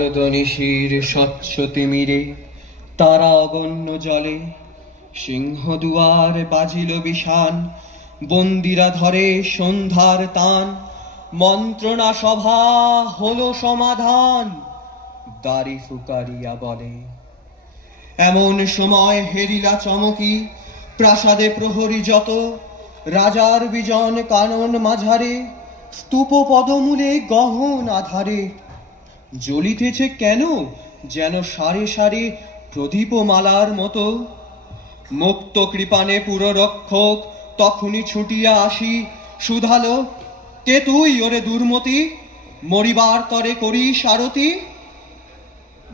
শারদ নিশির স্বচ্ছ তিমিরে তারা অগণ্য জলে সিংহদুয়ার বাজিল বিষান, বন্দিরা ধরে সন্ধ্যার তান, মন্ত্রণা সভা হলো সমাধান, দাড়ি ফুকারিয়া বলে। এমন সময় হেরিলা চমকি, প্রাসাদে প্রহরী যত, রাজার বিজন কানন মাঝারে, স্তূপ পদমূলে গহন আধারে জ্বলিতেছে কেন যেন সারে সারে প্রদীপমালার মতো। মুক্ত কৃপানে পুররক্ষক তখনই ছুটিয়া আসি, শুধালো, কে তুই ওরে দুর্মতি, মরিবার তরে করি সারথি?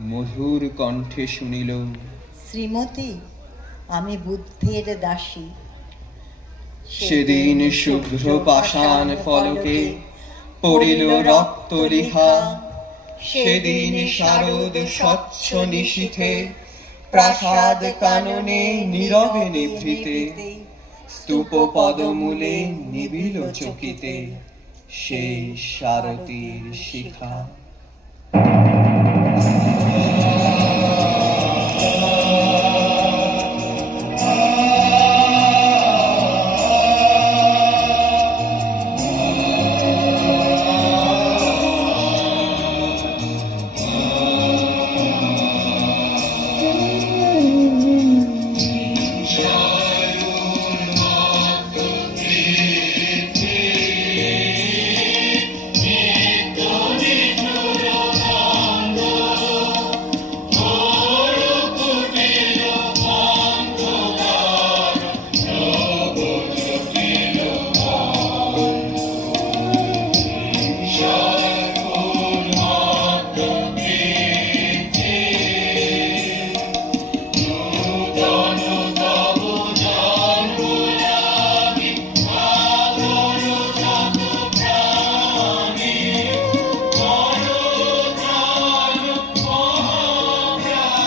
মধুর কণ্ঠে শুনিল, শ্রীমতী, আমি বুদ্ধের দাসী। সেদিন শুভ্র পাষাণ ফলকে পড়িল রক্ত লিখা, সেদিন শারদ স্বচ্ছ নিশীথে প্রাসাদ কাননে নীরবে নিভৃতে, স্তূপ পদমূলে নিবিল চকিতে সেই সারথীর শিখা।